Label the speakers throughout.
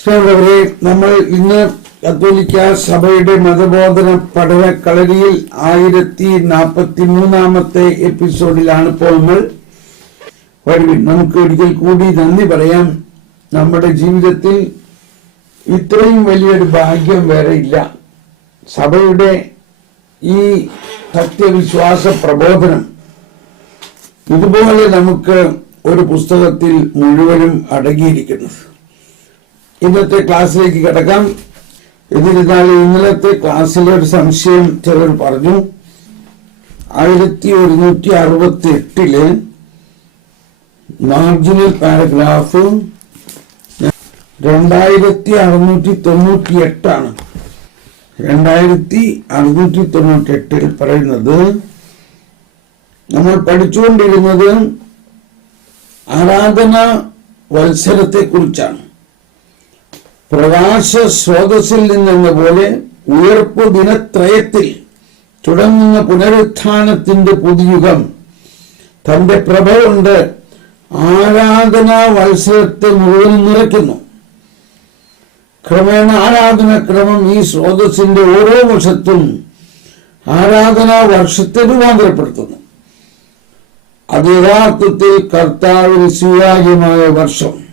Speaker 1: സ്നേഹമുള്ളവരെ നമ്മൾ ഇന്ന് കത്തോലിക്ക സഭയുടെ മതബോധന പഠന കളരിയിൽ ആയിരത്തി നാൽപ്പത്തി മൂന്നാമത്തെ എപ്പിസോഡിലാണ് ഇപ്പോൾ നമ്മൾ നമുക്ക് ഒരിക്കൽ കൂടി നന്ദി പറയാം. നമ്മുടെ ജീവിതത്തിൽ ഇത്രയും വലിയൊരു ഭാഗ്യം വേറെ ഇല്ല. സഭയുടെ ഈ സത്യവിശ്വാസ പ്രബോധനം ഇതുപോലെ നമുക്ക് ഒരു പുസ്തകത്തിൽ മുഴുവനും അടങ്ങിയിരിക്കുന്നു ഇന്നത്തെ ക്ലാസ്സിലേക്ക് കിടക്കാം. എന്നിരുന്നാൽ ഇന്നലത്തെ ക്ലാസ്സിലെ ഒരു സംശയം ചിലർ പറഞ്ഞു. ആയിരത്തി ഒരുന്നൂറ്റി അറുപത്തി എട്ടിൽ മാർജിനൽ പാരഗ്രാഫ് രണ്ടായിരത്തി അറുന്നൂറ്റി തൊണ്ണൂറ്റി എട്ടാണ് രണ്ടായിരത്തി അറുന്നൂറ്റി തൊണ്ണൂറ്റി എട്ടിൽ പറയുന്നത് നമ്മൾ പഠിച്ചുകൊണ്ടിരുന്നത് ആരാധന വത്സരത്തെ കുറിച്ചാണ് പ്രകാശ സ്രോതസ്സിൽ നിന്നെന്ന പോലെ ഉയർപ്പ് ദിനത്രയത്തിൽ തുടങ്ങുന്ന പുനരുത്ഥാനത്തിന്റെ പുതുയുഗം തന്റെ പ്രഭ കൊണ്ട് ആരാധനാ വത്സരത്തെ മുഴുവൻ നിറയ്ക്കുന്നു. ക്രമേണ ആരാധന ക്രമം ഈ സ്രോതസ്സിന്റെ ഓരോ വർഷത്തും ആരാധനാ വർഷത്തെ രൂപാന്തരപ്പെടുത്തുന്നു. അത് യഥാർത്ഥത്തിൽ കർത്താവിന് സ്വീകാര്യമായ വർഷം.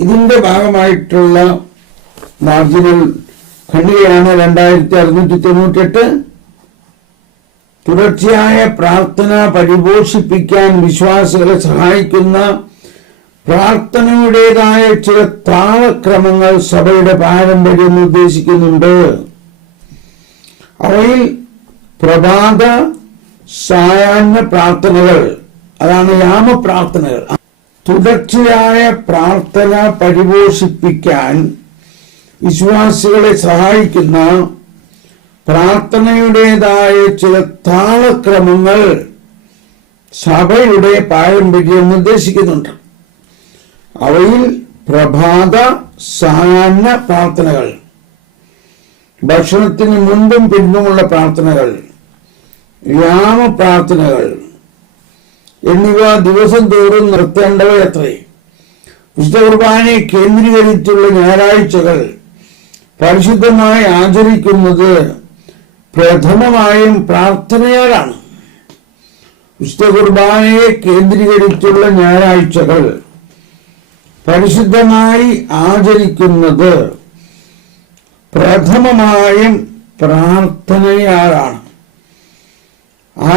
Speaker 1: ഇതിന്റെ ഭാഗമായിട്ടുള്ള മാർജിനൽ ഖണ്ഡികയാണ് രണ്ടായിരത്തി അറുന്നൂറ്റി തൊണ്ണൂറ്റെട്ട് തുടർച്ചയായ പ്രാർത്ഥന പരിപോഷിപ്പിക്കാൻ വിശ്വാസികളെ സഹായിക്കുന്ന പ്രാർത്ഥനയുടേതായ ചില താളക്രമങ്ങൾ സഭയുടെ പാരമ്പര്യം നിർദ്ദേശിക്കുന്നുണ്ട് അവയിൽ പ്രഭാത സായാഹ്ന പ്രാർത്ഥനകൾ അതാണ് യാമപ്രാർത്ഥനകൾ. തുടർച്ചയായ പ്രാർത്ഥന പരിപോഷിപ്പിക്കാൻ വിശ്വാസികളെ സഹായിക്കുന്ന പ്രാർത്ഥനയുടേതായ ചില താളക്രമങ്ങൾ സഭയുടെ പാരമ്പര്യം നിർദ്ദേശിക്കുന്നുണ്ട്. അവയിൽ പ്രഭാത സായാഹ്ന പ്രാർത്ഥനകൾ ഭക്ഷണത്തിന് മുൻപും പിൻപുമുള്ള പ്രാർത്ഥനകൾ യാമപ്രാർത്ഥനകൾ എന്നിവ ദിവസം തോറും നിർത്തേണ്ടവയത്രേ വിശുദ്ധ കുർബാനയെ കേന്ദ്രീകരിച്ചുള്ള ഞായറാഴ്ചകൾ പരിശുദ്ധമായി ആചരിക്കുന്നത് പ്രഥമമായും പ്രാർത്ഥനയാലാണ്. വിശുദ്ധ കുർബാനയെ കേന്ദ്രീകരിച്ചുള്ള ഞായറാഴ്ചകൾ പരിശുദ്ധമായി ആചരിക്കുന്നത് പ്രഥമമായും പ്രാർത്ഥനയാലാണ്.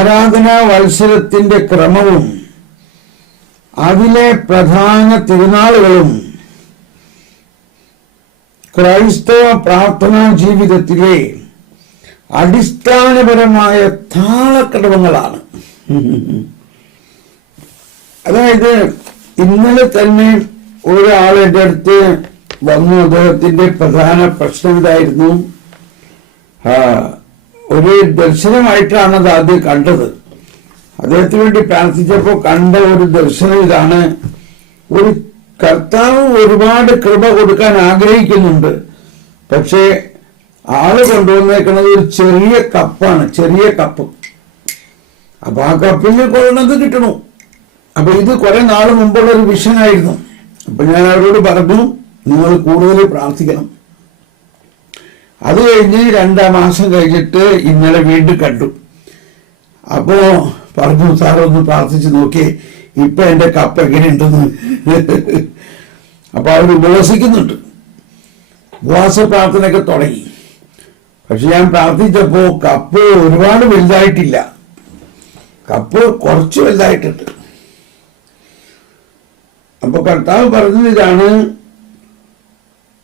Speaker 1: ആരാധനാ വത്സരത്തിന്റെ ക്രമവും അതിലെ പ്രധാന തിരുനാളുകളും ക്രൈസ്തവ പ്രാർത്ഥനാ ജീവിതത്തിലെ അടിസ്ഥാനപരമായ താളക്കടവങ്ങളാണ് അതായത് ഇന്നലെ തന്നെ ഒരാൾ എന്റെ അടുത്ത് വന്നു. അദ്ദേഹത്തിന്റെ പ്രധാന പ്രശ്നം ഇതായിരുന്നു. ഒരു ദർശനമായിട്ടാണ് അത് ആദ്യം കണ്ടത്. അദ്ദേഹത്തിന് വേണ്ടി പ്രാർത്ഥിച്ചപ്പോൾ കണ്ട ഒരു ദർശനം ഇതാണ്. ഒരു കർത്താവ് ഒരുപാട് കൃപ കൊടുക്കാൻ ആഗ്രഹിക്കുന്നുണ്ട്. പക്ഷേ ആൾ കൊണ്ടുവന്നേക്കുന്നത് ഒരു ചെറിയ കപ്പാണ് ചെറിയ കപ്പ്. അപ്പൊ ആ കപ്പിന് കൊള്ളുന്നത് കിട്ടണു. അപ്പൊ ഇത് കുറെ നാൾ മുമ്പുള്ള ഒരു വിഷനായിരുന്നു. അപ്പൊ ഞാൻ അവരോട് പറഞ്ഞു നിങ്ങൾ കൂടുതൽ പ്രാർത്ഥിക്കണം. അത് കഴിഞ്ഞ് രണ്ടാം മാസം കഴിഞ്ഞിട്ട് ഇന്നലെ വീണ്ടും കണ്ടു. അപ്പോ പറഞ്ഞു സാറൊന്ന് പ്രാർത്ഥിച്ചു നോക്കി ഇപ്പൊ എന്റെ കപ്പ് എങ്ങനെയുണ്ടെന്ന്. അപ്പൊ അവർ ഉപവസിക്കുന്നുണ്ട് ഉപവാസ പ്രാർത്ഥനയൊക്കെ തുടങ്ങി. പക്ഷെ ഞാൻ പ്രാർത്ഥിച്ചപ്പോ കപ്പ് ഒരുപാട് വലുതായിട്ടില്ല. കപ്പ് കുറച്ച് വലുതായിട്ടുണ്ട്. അപ്പൊ കർത്താവ് പറഞ്ഞത് ഇതാണ്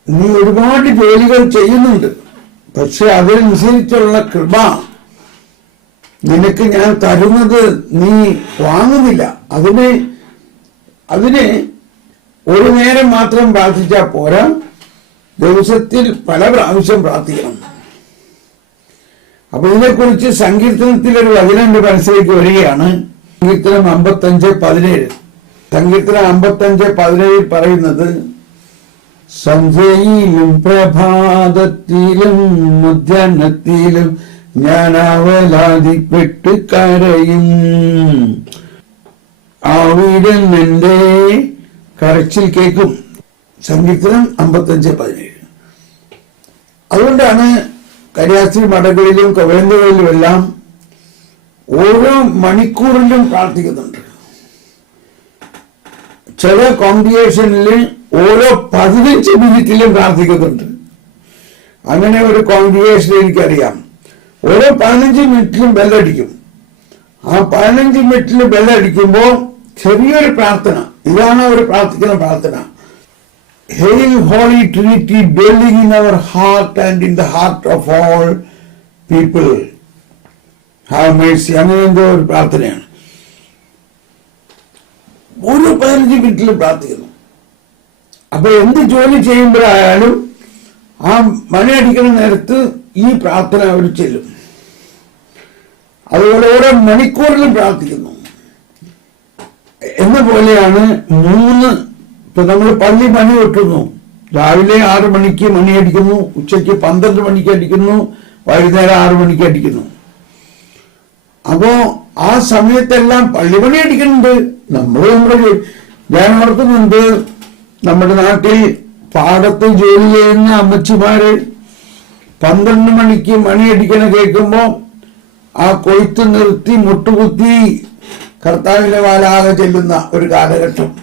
Speaker 1: നീ ഒരുപാട് ജോലികൾ ചെയ്യുന്നുണ്ട്. പക്ഷെ അതിനനുസരിച്ചുള്ള കൃപ നിനക്ക് ഞാൻ തരുന്നത് നീ വാങ്ങുന്നില്ല. അതിന് അതിന് ഒരു നേരം മാത്രം പ്രാർത്ഥിച്ചാൽ പോരാ. ദിവസത്തിൽ പല പ്രാവശ്യം പ്രാർത്ഥിക്കണം. അപ്പൊ ഇതിനെക്കുറിച്ച് സങ്കീർത്തനത്തിൽ ഒരു വചനം മനസ്സിലേക്ക് വരികയാണ്. സങ്കീർത്തനം അമ്പത്തഞ്ച് പതിനേഴ്. സങ്കീർത്തനം അമ്പത്തഞ്ച് പതിനേഴിൽ പറയുന്നത് സന്ധ്യയിലും പ്രഭാതത്തിലും മധ്യാഹ്നത്തിലും ഞാൻ അവലാതിപ്പെട്ട് കരയും. അവിടെ നിന്റെ കരച്ചിൽ കേൾക്കും. സങ്കീർത്തനം അമ്പത്തഞ്ച് പതിനേഴ്. അതുകൊണ്ടാണ് കന്യാസ്ത്രീ മഠങ്ങളിലും കവേന്ദ്രകളിലും എല്ലാം ഓരോ മണിക്കൂറിലും പ്രാർത്ഥിക്കുന്നുണ്ട്. ചില കോൺഗ്രിഗേഷനിൽ ഓരോ പതിനഞ്ച് മിനിറ്റിലും പ്രാർത്ഥിക്കുന്നുണ്ട്. അങ്ങനെ ഒരു കോൺഗ്രിഗേഷൻ എനിക്കറിയാം. ഓരോ പതിനഞ്ച് മിനിറ്റിലും ബെല്ലടിക്കും. ആ പതിനഞ്ച് മിനിറ്റിൽ ബെല്ലടിക്കുമ്പോൾ ചെറിയൊരു പ്രാർത്ഥന. ഇതാണ് അവർ പ്രാർത്ഥിക്കുന്ന പ്രാർത്ഥന. Hail holy trinity dwelling in our heart and in the heart of all people have mercy അങ്ങനെ എന്തോ ഒരു പ്രാർത്ഥനയാണ്. ഒരു പതിനഞ്ച് മിനിറ്റിലും പ്രാർത്ഥിക്കുന്നു. അപ്പൊ എന്ത് ജോലി ചെയ്യുമ്പോഴായാലും ആ മണിയടിക്കുന്ന നേരത്ത് ഈ പ്രാർത്ഥന അവർ ചെല്ലും. അതുപോലെ ഓരോ മണിക്കൂറിലും പ്രാർത്ഥിക്കുന്നു. എന്ന പോലെയാണ് മൂന്ന് ഇപ്പൊ നമ്മൾ പള്ളി മണി വെട്ടുന്നു രാവിലെ ആറ് മണിക്ക് മണി അടിക്കുന്നു ഉച്ചയ്ക്ക് പന്ത്രണ്ട് മണിക്ക് അടിക്കുന്നു വൈകുന്നേരം ആറ് മണിക്ക് അടിക്കുന്നു. അപ്പോ ആ സമയത്തെല്ലാം പള്ളി പണി അടിക്കുന്നുണ്ട്. നമ്മൾ നമ്മുടെ ഞാൻ ഓർക്കുന്നുണ്ട് നമ്മുടെ നാട്ടിൽ പാടത്ത് ജോലി ചെയ്യുന്ന അമ്മച്ചിമാര് പന്ത്രണ്ട് മണിക്ക് മണിയടിക്കണ കേൾക്കുമ്പോൾ കേൾക്കുമ്പോ ആ കൊയ്ത്ത് നിർത്തി മുട്ടുകുത്തി കർത്താവിന്റെ വാലാകെ ചെല്ലുന്ന ഒരു കാലഘട്ടം.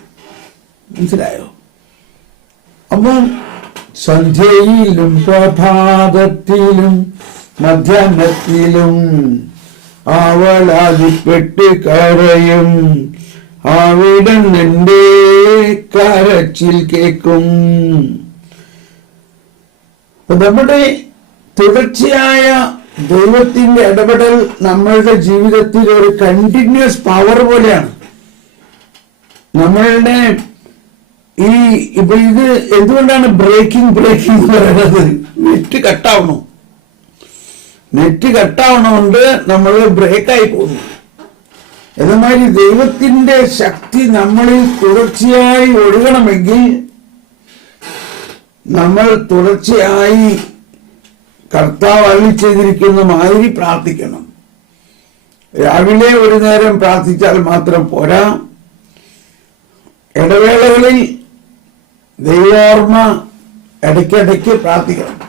Speaker 1: മനസ്സിലായോ? അപ്പം സന്ധ്യയിലും പ്രഭാതത്തിലും മധ്യാഹ്നത്തിലും ആവളാതിപ്പെട്ട് കരയും. അവിടെ നിന്റെ കരച്ചിൽ കേൾക്കും. നമ്മുടെ തുടർച്ചയായ ദൈവത്തിന്റെ ഇടപെടൽ നമ്മളുടെ ജീവിതത്തിൽ ഒരു കണ്ടിന്യൂസ് പവർ പോലെയാണ്. നമ്മളുടെ ഈ ഇപ്പൊ ഇത് എന്തുകൊണ്ടാണ് ബ്രേക്കിംഗ് ബ്രേക്കിംഗ് പറയുന്നത്? നെറ്റ് കട്ടാവണോ നെറ്റ് കട്ടാവണോണ്ട് നമ്മൾ ബ്രേക്കായി പോകുന്നു. എന്നമാതിരി ദൈവത്തിന്റെ ശക്തി നമ്മളിൽ തുടർച്ചയായി ഒഴുകണമെങ്കിൽ നമ്മൾ തുടർച്ചയായി കർത്താവ് അള്ളി ചെയ്തിരിക്കുന്ന മാതിരി പ്രാർത്ഥിക്കണം. രാവിലെ ഒരു നേരം പ്രാർത്ഥിച്ചാൽ മാത്രം പോരാ. ഇടവേളകളിൽ ദൈവോർമ്മ ഇടയ്ക്കിടയ്ക്ക് പ്രാർത്ഥിക്കണം.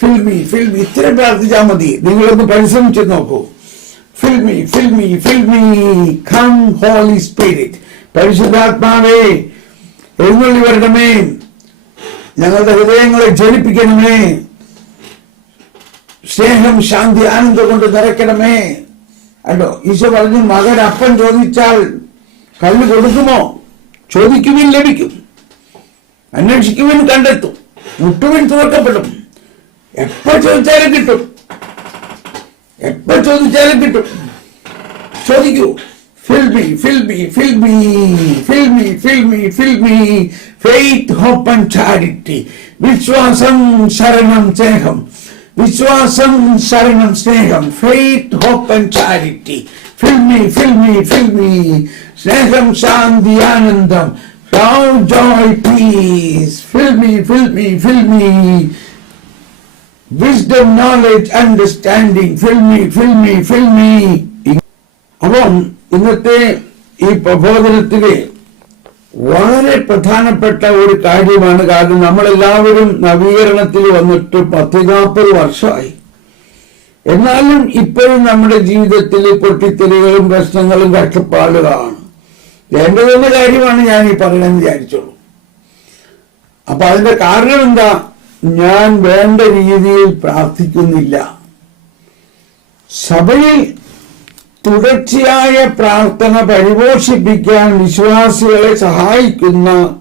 Speaker 1: ഫിൽമി ഫിൽമി ഇത്രയും പ്രാർത്ഥിച്ചാൽ മതി. നിങ്ങളൊന്ന് പരിശ്രമിച്ചു നോക്കൂ. Fill me fill me fill me come holy spirit പരിശുദ്ധാത്മാവേ എഴുന്നള്ളി വരണമേ. ഞങ്ങളുടെ ഹൃദയങ്ങളെ ജനിപ്പിക്കണമേ സ്നേഹം ശാന്തി ആനന്ദം കൊണ്ട് നിറയ്ക്കണമേ. അല്ലോ ഈശോ പറഞ്ഞു മകൻ അപ്പൻ ചോദിച്ചാൽ കല്ല് കൊടുക്കുമോ? ചോദിക്കുവിൻ ലഭിക്കും. അന്വേഷിക്കുവിൻ കണ്ടെത്തും. മുട്ടുവിൻ തുറക്കപ്പെടും. എപ്പോ ചോദിച്ചാലും കിട്ടും. എപ്പോ ചോദിച്ചാലും കിട്ടും. ചോദിക്കൂ. Fill me fill me fill me fill me fill me fill me faith hope and charity വിശ്വാസം ശരണം സ്നേഹം. വിശ്വാസം ശരണം സ്നേഹം. Faith hope and charity fill me fill me fill me സ്നേഹം ശാന്തി ആനന്ദം. Love, joy, peace. Fill me, fill Wisdom, knowledge, understanding. Fill me, fill me, fill me. അപ്പം ഇന്നത്തെ ഈ പ്രബോധനത്തിൽ വളരെ പ്രധാനപ്പെട്ട ഒരു കാര്യമാണ് കാരണം നമ്മളെല്ലാവരും നവീകരണത്തിൽ വന്നിട്ട് പത്ത് നാൽപ്പത് വർഷമായി എന്നാലും ഇപ്പോഴും നമ്മുടെ ജീവിതത്തിൽ പൊട്ടിത്തെറികളും പ്രശ്നങ്ങളും കഷ്ടപ്പാടുകളാണ് വേണ്ടതെന്ന കാര്യമാണ് ഞാൻ ഈ പറയാൻ വിചാരിച്ചോളൂ അപ്പൊ അതിന്റെ കാരണം എന്താ ഞാൻ വേണ്ട രീതിയിൽ പ്രാർത്ഥിക്കുന്നില്ല. സഭയിൽ തുടർച്ചയായ പ്രാർത്ഥന പരിപോഷിപ്പിക്കാൻ വിശ്വാസികളെ സഹായിക്കുന്ന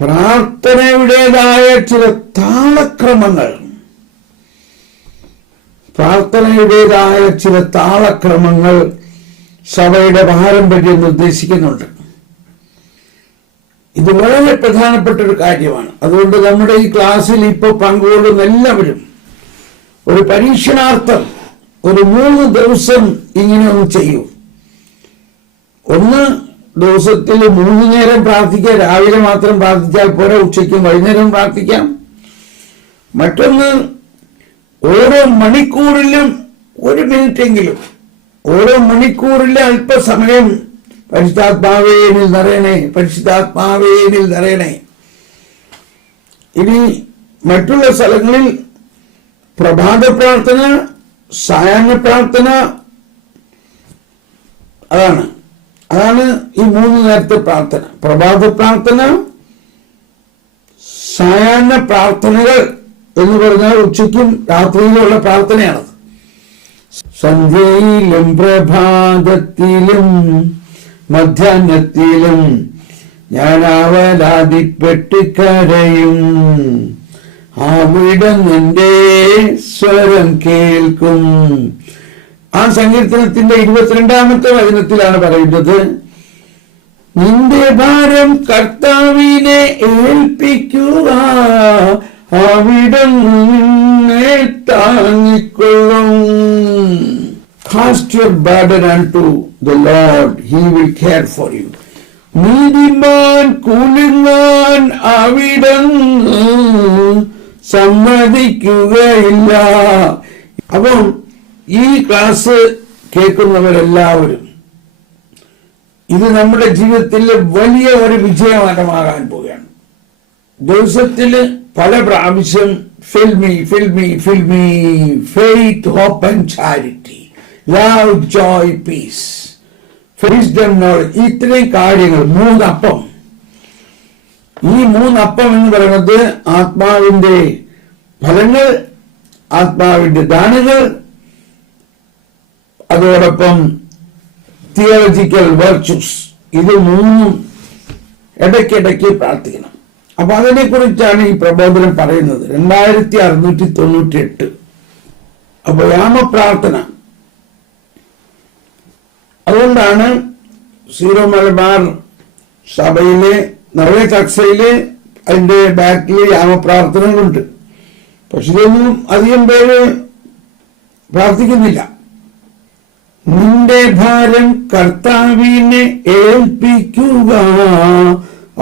Speaker 1: പ്രാർത്ഥനയുടേതായ ചില താളക്രമങ്ങൾ. പ്രാർത്ഥനയുടേതായ ചില താളക്രമങ്ങൾ സഭയുടെ പാരമ്പര്യം നിർദ്ദേശിക്കുന്നുണ്ട്. ഇത് വളരെ പ്രധാനപ്പെട്ട ഒരു കാര്യമാണ്. അതുകൊണ്ട് നമ്മുടെ ഈ ക്ലാസ്സിൽ ഇപ്പോൾ പങ്കുകൊള്ളുന്ന എല്ലാവരും ഒരു പരീക്ഷണാർത്ഥം ഒരു മൂന്ന് ദിവസം ഇങ്ങനെ ഒന്ന് ചെയ്യൂ. ഒന്ന് ദിവസത്തിൽ മൂന്ന് നേരം പ്രാർത്ഥിക്കുക രാവിലെ മാത്രം പ്രാർത്ഥിച്ചാൽ പോരാ ഉച്ചയ്ക്കും വൈകുന്നേരം പ്രാർത്ഥിക്കാം. മറ്റൊന്ന് ഓരോ മണിക്കൂറിലും ഒരു മിനിറ്റെങ്കിലും ഓരോ മണിക്കൂറിലെ അല്പസമയം പരിശുദ്ധാത്മാവേനിൽ നിറയണേ പരിശുദ്ധാത്മാവേനിൽ നിറയണേ. ഇനി മറ്റുള്ള സ്ഥലങ്ങളിൽ പ്രഭാത പ്രാർത്ഥന സായാഹ്ന പ്രാർത്ഥന അതാണ്. അതാണ് ഈ മൂന്ന് നേരത്തെ പ്രാർത്ഥന. പ്രഭാത പ്രാർത്ഥന സായാഹ്ന പ്രാർത്ഥനകൾ എന്ന് പറഞ്ഞാൽ ഉച്ചയ്ക്കും രാത്രിയിലുള്ള പ്രാർത്ഥനയാണത്. സന്ധ്യയിലും പ്രഭാതത്തിലും മധ്യാഹ്നത്തിലും ഞാൻ അവലാതിപ്പെട്ട് കരയും അവിടെ നിന്റെ സ്വരം കേൾക്കും. ആ സങ്കീർത്തനത്തിന്റെ ഇരുപത്തിരണ്ടാമത്തെ വചനത്തിലാണ് പറയുന്നത് നിന്റെ ഭാരം കർത്താവിനെ ഏൽപ്പിക്കുക അവിടം നിന്നെ താങ്ങിക്കൊള്ളും. Cast your burden and to the Lord, He will care for you. നീതിമാൻ കുലുങ്ങാൻ അവിടന്ന് സമ്മതിക്കുകയില്ല. അപ്പം ഈ ക്ലാസ് കേൾക്കുന്നവരെല്ലാവരും ഇത് നമ്മുടെ ജീവിതത്തിലെ വലിയ ഒരു വിജയമാനമാകാൻ പോവുകയാണ്. ദിവസത്തിൽ പല പ്രാവശ്യം fill me fill me fill me faith hope and charity love joy peace knowledge ഇത്രയും കാര്യങ്ങൾ മൂന്നപ്പം. ഈ മൂന്നപ്പം എന്ന് പറയുന്നത് ആത്മാവിന്റെ ഫലങ്ങൾ ആത്മാവിന്റെ ദാനങ്ങൾ അതോടൊപ്പം തിയോളജിക്കൽ വെർച്യൂസ് ഇത് മൂന്നും ഇടയ്ക്കിടയ്ക്ക് പ്രാർത്ഥിക്കണം. അപ്പൊ അതിനെക്കുറിച്ചാണ് ഈ പ്രബോധനം പറയുന്നത്. രണ്ടായിരത്തി അറുന്നൂറ്റി തൊണ്ണൂറ്റി എട്ട് അപ്പൊ യാമപ്രാർത്ഥന. അതുകൊണ്ടാണ് സീറോ മലബാർ സഭയിലെ നിറയെ കക്സയിൽ അതിന്റെ ബാക്കിൽ യാമപ്രാർത്ഥനകളുണ്ട് പക്ഷെ ഇതൊന്നും അധികം പേര് പ്രാർത്ഥിക്കുന്നില്ല. നിന്റെ ഭാരം കർത്താവിനെ ഏൽപ്പിക്കുക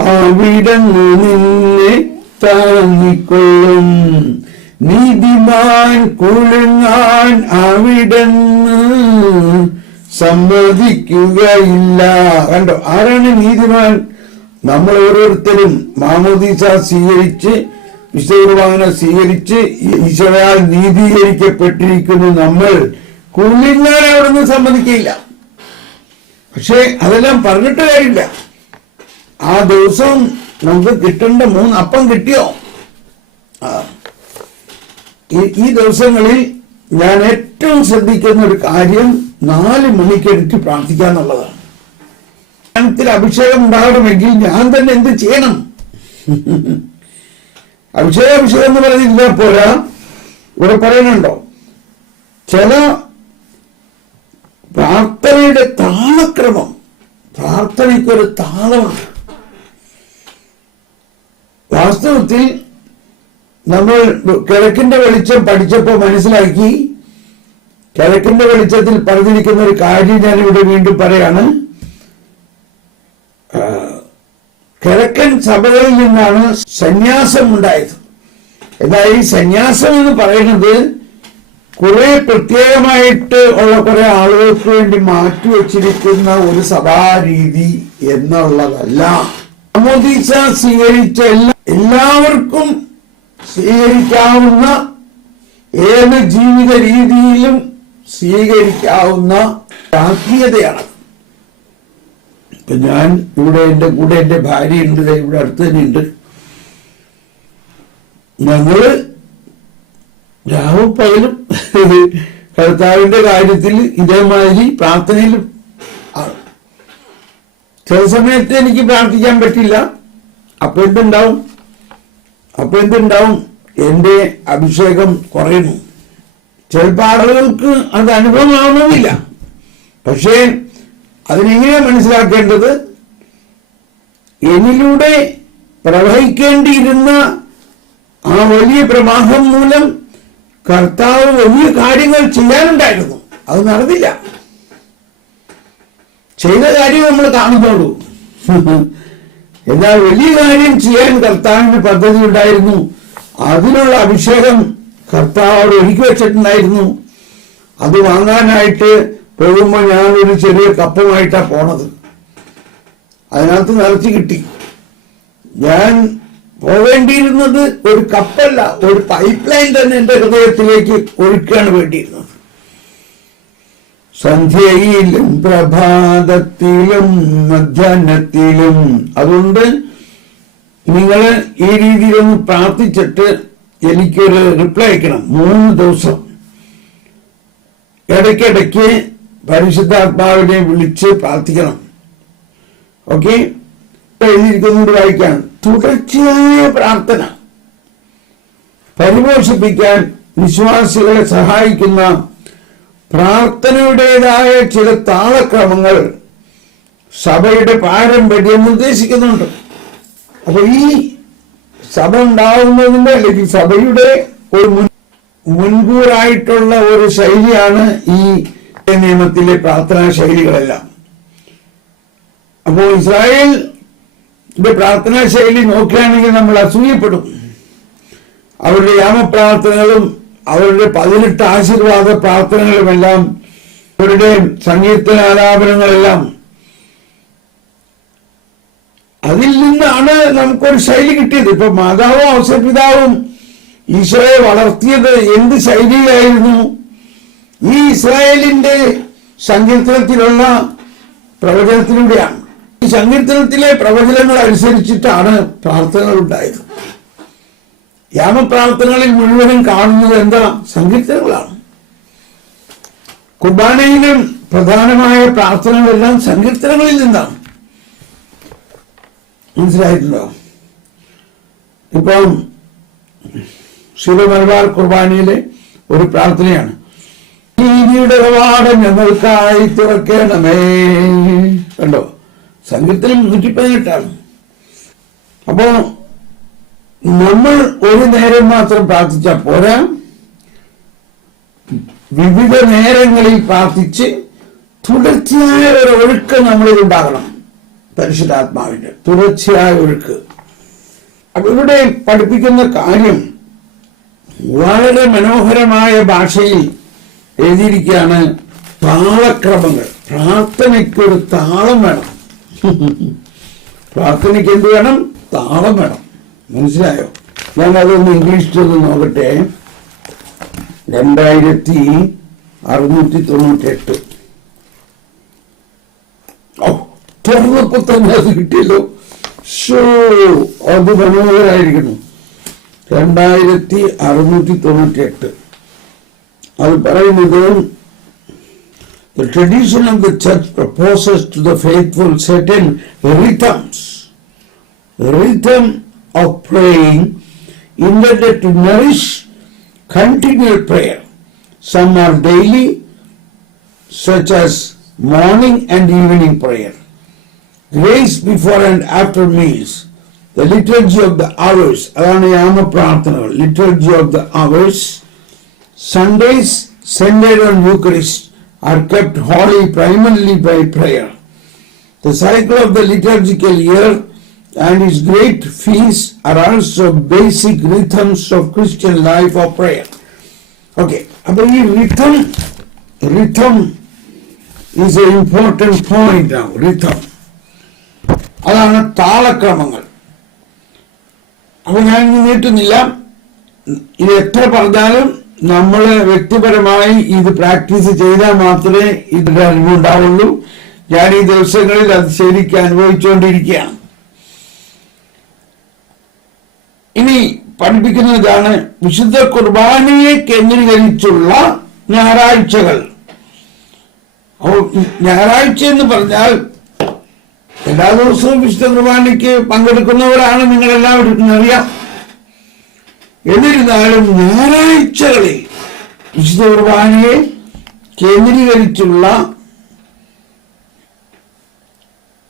Speaker 1: അവിടന്ന് നിന്നെ താങ്ങിക്കൊള്ളും. നീതിമാൻ കുളുങ്ങാൻ അവിടന്ന് സമ്മതിക്കുകയില്ല. കണ്ടോ? ആരാണ് നീതിമാൻ? നമ്മൾ ഓരോരുത്തരും മാമോദീസ സ്വീകരിച്ച് വിശുദ്ധകുർബാന സ്വീകരിച്ച് ഈശ്വരാൽ നീതീകരിക്കപ്പെട്ടിരിക്കുന്നു നമ്മൾ. കുളിങ്ങാൻ അവിടുന്ന് സമ്മതിക്കില്ല. പക്ഷേ അതെല്ലാം പറഞ്ഞിട്ട് കാര്യമില്ല. ആ ദിവസം നമുക്ക് കിട്ടേണ്ട മൂന്ന് അപ്പം കിട്ടിയോ? ഈ ദിവസങ്ങളിൽ ഞാൻ ഏറ്റവും ശ്രദ്ധിക്കുന്ന ഒരു കാര്യം നാല് മണിക്ക് എനിക്ക് പ്രാർത്ഥിക്കുക എന്നുള്ളതാണ് അഭിഷേകം ഉണ്ടാകണമെങ്കിൽ ഞാൻ തന്നെ എന്ത് ചെയ്യണം? അഭിഷേക അഭിഷേകം എന്ന് പറഞ്ഞില്ല പോരാ. ഇവിടെ പറയുന്നുണ്ടോ? ചില പ്രാർത്ഥനയുടെ താളക്രമം പ്രാർത്ഥനയ്ക്കൊരു താളമാണ്. വാസ്തവത്തിൽ നമ്മൾ കിഴക്കിന്റെ വെളിച്ചം പഠിച്ചപ്പോൾ മനസ്സിലാക്കി കിഴക്കിന്റെ വെളിച്ചത്തിൽ പറഞ്ഞിരിക്കുന്ന ഒരു കാര്യം ഞാൻ ഇവിടെ വീണ്ടും പറയാണ്. കിഴക്കൻ സഭകളിൽ നിന്നാണ് സന്യാസം ഉണ്ടായത്. എന്നാൽ ഈ സന്യാസം എന്ന് പറയുന്നത് കുറെ പ്രത്യേകമായിട്ട് ഉള്ള കുറെ ആളുകൾക്ക് വേണ്ടി മാറ്റിവെച്ചിരിക്കുന്ന ഒരു സഭാരീതി എന്നുള്ളതല്ല. അമോദീസ സ്വീകരിച്ച എല്ലാ എല്ലാവർക്കും സ്വീകരിക്കാവുന്ന ഏത് ജീവിത രീതിയിലും സ്വീകരിക്കാവുന്ന ആത്മീയതയാണ് ഇപ്പൊ ഞാൻ ഇവിടെ എന്റെ കൂടെ എന്റെ ഭാര്യയുണ്ട് ദേ ഇവിടെ അടുത്ത് തന്നെ ഉണ്ട് ഞങ്ങൾ രാവും പകലും കർത്താവിന്റെ കാര്യത്തിൽ ഇതേമാതിരി പ്രാർത്ഥനയിലും ആണ്. ചില സമയത്ത് എനിക്ക് പ്രാർത്ഥിക്കാൻ പറ്റില്ല. അപ്പൊ എന്തുണ്ടാവും? അപ്പൊ എന്തുണ്ടാവും? എന്റെ അഭിഷേകം കുറയുന്നു. ചിലപ്പോൾ ആളുകൾക്ക് അത് അനുഭവമാവണമെന്നില്ല പക്ഷേ അതിനെങ്ങനെ മനസ്സിലാക്കേണ്ടത്? എന്നിലൂടെ പ്രവഹിക്കേണ്ടിയിരുന്ന ആ വലിയ പ്രവാഹം മൂലം കർത്താവ് വലിയ കാര്യങ്ങൾ ചെയ്യാനുണ്ടായിരുന്നു. അത് നടന്നില്ല. ചെയ്ത കാര്യം നമ്മൾ കാണുന്നുള്ളൂ. എന്നാൽ വലിയ കാര്യം ചെയ്യാൻ കർത്താവിന് പദ്ധതി ഉണ്ടായിരുന്നു. അതിനുള്ള അഭിഷേകം കർത്താവ് ഒരുക്കി വെച്ചിട്ടുണ്ടായിരുന്നു. അത് വാങ്ങാനായിട്ട് പോകുമ്പോൾ ഞാൻ ഒരു ചെറിയ കപ്പുമായിട്ടാണ് പോണത്. അതിനകത്ത് നിറച്ച് കിട്ടി. ഞാൻ പോവേണ്ടിയിരുന്നത് ഒരു കപ്പല്ല ഒരു പൈപ്പ് ലൈൻ തന്നെ എന്റെ ഹൃദയത്തിലേക്ക് ഒഴുക്കാണ് വേണ്ടിയിരുന്നത്. സന്ധ്യയിലും പ്രഭാതത്തിലും മധ്യാഹ്നത്തിലും. അതുകൊണ്ട് നിങ്ങൾ ഈ രീതിയിലൊന്ന് പ്രാർത്ഥിച്ചിട്ട് എനിക്കൊരു റിപ്ലൈ അയക്കണം. മൂന്ന് ദിവസം. ഇടയ്ക്കിടയ്ക്ക് പരിശുദ്ധാത്മാവിനെ വിളിച്ച് പ്രാർത്ഥിക്കണം. ഓക്കെ എഴുതിയിരിക്കുന്നുണ്ട് വായിക്കാൻ തുടർച്ചയായ പ്രാർത്ഥന. പരിപോഷിപ്പിക്കാൻ വിശ്വാസികളെ സഹായിക്കുന്ന പ്രാർത്ഥനയുടേതായ ചില താളക്രമങ്ങൾ സഭയുടെ പാരമ്പര്യം നിർദ്ദേശിക്കുന്നുണ്ട്. അപ്പൊ ഈ സഭ ഉണ്ടാവുന്നതിന്റെ അല്ലെങ്കിൽ സഭയുടെ ഒരു മുൻ മുൻകൂറായിട്ടുള്ള ഒരു ശൈലിയാണ് ഈ നിയമത്തിലെ പ്രാർത്ഥനാ ശൈലികളെല്ലാം. അപ്പോൾ ഇസ്രായേൽ പ്രാർത്ഥനാ ശൈലി നോക്കുകയാണെങ്കിൽ നമ്മൾ അസൂയപ്പെടും. അവരുടെ യാമപ്രാർത്ഥനകളും അവരുടെ പതിനെട്ട് ആശീർവാദ പ്രാർത്ഥനകളുമെല്ലാം അവരുടെ സങ്കീർത്തന ആലാപനങ്ങളെല്ലാം അതിൽ നിന്നാണ് നമുക്കൊരു ശൈലി കിട്ടിയത്. ഇപ്പൊ മാതാവും ഔസപിതാവും ഈശോയെ വളർത്തിയത് എന്ത് ശൈലിയിലായിരുന്നു? ഈ ഇസ്രായേലിന്റെ സങ്കീർത്തനത്തിലുള്ള പ്രവചനത്തിലൂടെയാണ്. ഈ സങ്കീർത്തനത്തിലെ പ്രവചനങ്ങൾ അനുസരിച്ചിട്ടാണ് പ്രാർത്ഥനകൾ ഉണ്ടായത്. യാമപ്രാർത്ഥനകളിൽ മുഴുവനും കാണുന്നത് എന്താ? സങ്കീർത്തനങ്ങളാണ്. കുർബാനയിലും പ്രധാനമായ പ്രാർത്ഥനകളെല്ലാം സങ്കീർത്തനങ്ങളിൽ നിന്നാണ്. മനസ്സിലായിട്ടുണ്ടോ? ഇപ്പം ശിവമലബാർ കുർബാനയിലെ ഒരു പ്രാർത്ഥനയാണ്. നീതിയുടെ കവാടം ഞങ്ങൾക്കായി തുറക്കണമേ. കണ്ടോ? സംഗീതത്തിൽ നൂറ്റി പതിനെട്ടാണ് അപ്പോ നമ്മൾ ഒരു നേരം മാത്രം പ്രാർത്ഥിച്ചാൽ പോരാ? വിവിധ നേരങ്ങളിൽ പ്രാർത്ഥിച്ച് തുടർച്ചയായ ഒരു ഒഴുക്ക് നമ്മളിൽ ഉണ്ടാകണം. പരിശുദ്ധാത്മാവിന്റെ തുടർച്ചയായ ഒഴുക്ക്. ഇവിടെ പഠിപ്പിക്കുന്ന കാര്യം വളരെ മനോഹരമായ ഭാഷയിൽ എഴുതിയിരിക്കുകയാണ് താളക്രമങ്ങൾ പ്രാർത്ഥനയ്ക്കൊരു താളം വേണം. പ്രാർത്ഥനയ്ക്ക് എന്ത് വേണം? താളം വേണം. മനസ്സിലായോ? ഞാൻ അതൊന്ന് ഇംഗ്ലീഷിലൊന്ന് നോക്കട്ടെ. രണ്ടായിരത്തി അറുന്നൂറ്റി തൊണ്ണൂറ്റി തുറന്നപ്പോ തന്നെ അത് കിട്ടിയല്ലോ ഷോ അത് മനോഹരായിരിക്കുന്നു രണ്ടായിരത്തി അറുന്നൂറ്റി തൊണ്ണൂറ്റി എട്ട് അത് പറയുന്നത് The tradition of the church proposes to the faithful certain rhythms, rhythm of praying intended to nourish continual prayer. Some are daily, such as morning and evening prayer, grace before and after meals, the liturgy of the hours, Aranyama యామ liturgy of the hours, Sundays centered on Eucharist are kept holy primarily by prayer. The cycle of the liturgical year and its great feasts are also basic rhythms of Christian life or prayer. Okay, about rhythm, rhythm is an important point now, rhythm. അതാണ് താളക്രമങ്ങൾ. അപ്പൊ ഞാൻ നീട്ടുന്നില്ല. ഇത് എത്ര പറഞ്ഞാലും നമ്മൾ വ്യക്തിപരമായി ഇത് practice ചെയ്താൽ മാത്രമേ ഇതിന്റെ അറിവുണ്ടാവുള്ളൂ ഞാൻ ഈ ദിവസങ്ങളിൽ അത് ശരിക്കും അനുഭവിച്ചുകൊണ്ടിരിക്കുകയാണ്. ഇനി പഠിപ്പിക്കുന്ന ഇതാണ് വിശുദ്ധ കുർബാനയെ കേന്ദ്രീകരിച്ചുള്ള ഞായറാഴ്ചകൾ. അപ്പോൾ ഞായറാഴ്ച എന്ന് പറഞ്ഞാൽ എല്ലാ ദിവസവും വിശുദ്ധ കുർബാനയ്ക്ക് പങ്കെടുക്കുന്നവരാണ് നിങ്ങൾ എല്ലാവരും അറിയാം. എന്നിരുന്നാലും ഞായറാഴ്ചകളിൽ വിശുദ്ധ കുർബാനയെ കേന്ദ്രീകരിച്ചുള്ള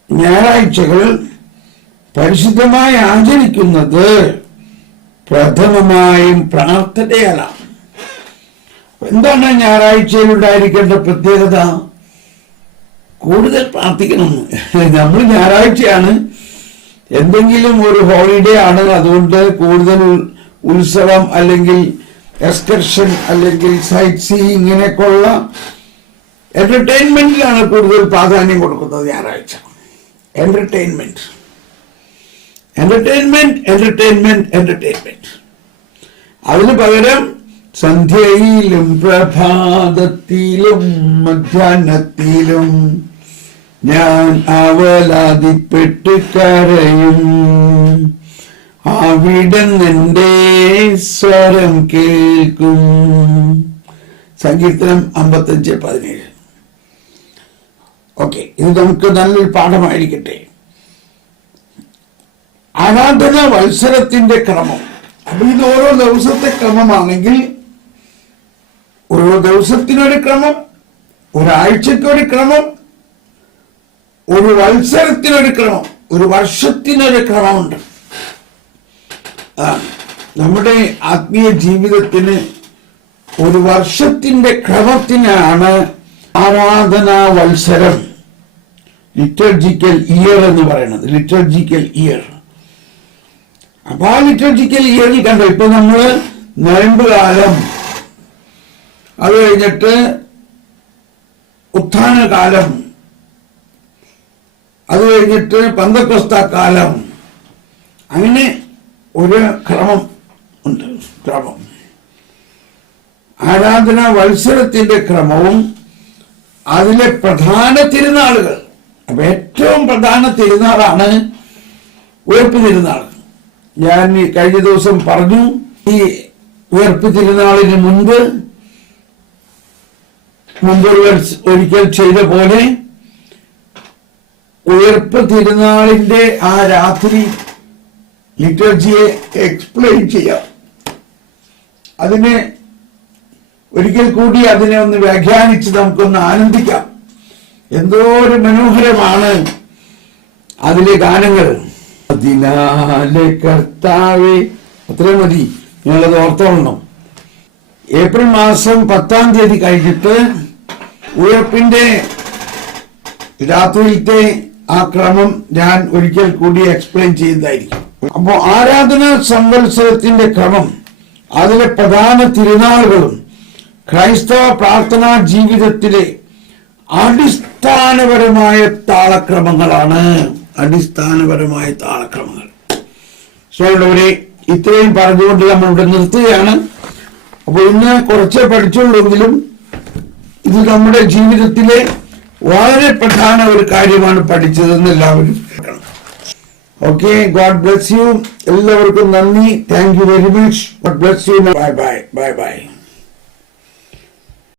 Speaker 1: ഞായറാഴ്ചകൾ പരിശുദ്ധമായി ആചരിക്കുന്നത് പ്രഥമമായും പ്രാർത്ഥനയാലാണ് എന്താണ് ഞായറാഴ്ചയിൽ ഉണ്ടായിരിക്കേണ്ട പ്രത്യേകത? കൂടുതൽ പ്രാർത്ഥിക്കണം. നമ്മൾ ഞായറാഴ്ചയാണ്. എന്തെങ്കിലും ഒരു ഹോളിഡേ ആണ് അതുകൊണ്ട് കൂടുതൽ ഉത്സവം അല്ലെങ്കിൽ എക്സ്കർഷൻ അല്ലെങ്കിൽ സൈറ്റ് സീ ഇങ്ങനെയൊക്കെയുള്ള എന്റർടൈൻമെന്റിലാണ് കൂടുതൽ പ്രാധാന്യം കൊടുക്കുന്നത് ഞായറാഴ്ച. എന്റർടൈൻമെന്റ് എന്റർടൈൻമെന്റ് എന്റർടൈൻമെന്റ് എന്റർടൈൻമെന്റ് അതിന് പകരം സന്ധ്യയിലും പ്രഭാതത്തിലും മധ്യാഹ്നത്തിലും ഞാൻ അവലാതിപ്പെട്ട് കരയും. അവിടെ നിന്റെ സ്വരം കേൾക്കും. സങ്കീർത്തനം അമ്പത്തഞ്ച് പതിനേഴ്. ഓക്കെ ഇത് നമുക്ക് നല്ലൊരു പാഠമായിരിക്കട്ടെ. ആരാധന മത്സരത്തിന്റെ ക്രമം? അപ്പൊ ഇത് ഓരോ ദിവസത്തെ ക്രമമാണെങ്കിൽ ഓരോ ദിവസത്തിനൊരു ക്രമം ഒരാഴ്ചക്കൊരു ക്രമം ഒരു വത്സരത്തിനൊരു ക്രമം ഒരു വർഷത്തിനൊരു ക്രമമുണ്ട് നമ്മുടെ ആത്മീയ ജീവിതത്തിന് ഒരു വർഷത്തിന്റെ ക്രമത്തിനാണ് ആരാധനാ വത്സരം ലിറ്റർജിക്കൽ ഇയർ എന്ന് പറയുന്നത്. ലിറ്റർജിക്കൽ ഇയർ അപ്പൊ ആ ലിറ്റർജിക്കൽ ഇയറിൽ കണ്ടോ? ഇപ്പൊ നമ്മൾ നോയമ്പ് കാലം. അത് കഴിഞ്ഞിട്ട് ഉത്ഥാന കാലം അത് കഴിഞ്ഞിട്ട് പന്തക്കൊസ്ത കാലം. അങ്ങനെ ഒരു ക്രമം ഉണ്ട് ക്രമം. ആരാധന വത്സരത്തിന്റെ ക്രമവും അതിലെ പ്രധാന തിരുനാളുകൾ. അപ്പൊ ഏറ്റവും പ്രധാന തിരുനാളാണ് ഉയർപ്പ് തിരുനാൾ. ഞാൻ ഈ കഴിഞ്ഞ ദിവസം പറഞ്ഞു ഈ ഉയർപ്പ് തിരുനാളിന് മുൻപ് മുമ്പ് ഒരു- ഒരിക്കൽ ചെയ്ത പോലെ ഉയർപ്പ് തിരുനാളിന്റെ ആ രാത്രി ലിറ്റർജിയെ എക്സ്പ്ലെയിൻ ചെയ്യാം. അതിനെ ഒരിക്കൽ കൂടി അതിനെ ഒന്ന് വ്യാഖ്യാനിച്ച് നമുക്കൊന്ന് ആനന്ദിക്കാം. എന്തോ ഒരു മനോഹരമാണ് അതിലെ ഗാനങ്ങൾ. അതിനാലെ കർത്താവെ അത്രയും മതി. നിങ്ങളത് ഓർത്തോളണം. ഏപ്രിൽ മാസം പത്താം തീയതി കഴിഞ്ഞിട്ട് ഉയർപ്പിന്റെ രാത്രിയിലത്തെ ആ ക്രമം ഞാൻ ഒരിക്കൽ കൂടി എക്സ്പ്ലെയിൻ ചെയ്യുന്നതായിരിക്കും. അപ്പോൾ ആരാധന സംവത്സരത്തിന്റെ ക്രമം അതിലെ പ്രധാന തിരുനാളുകളും ക്രൈസ്തവ പ്രാർത്ഥനാ ജീവിതത്തിലെ അടിസ്ഥാനപരമായ താളക്രമങ്ങളാണ്. അടിസ്ഥാനപരമായ താളക്രമങ്ങൾ. സ്നേഹമുള്ളവരെ ഇത്രയും പറഞ്ഞുകൊണ്ട് നമ്മൾ ഇവിടെ നിർത്തുകയാണ്. അപ്പോൾ ഇന്ന് കുറച്ചേ പഠിച്ചുള്ളൂവെങ്കിലും ഇത് നമ്മുടെ ജീവിതത്തിലെ വളരെ പ്രധാന ഒരു കാര്യമാണ് പഠിച്ചതെന്ന് എല്ലാവരും ഓക്കെ ഗോഡ് ബ്ലെസ് യു എല്ലാവർക്കും നന്ദി. Thank you very much God bless you bye bye bye bye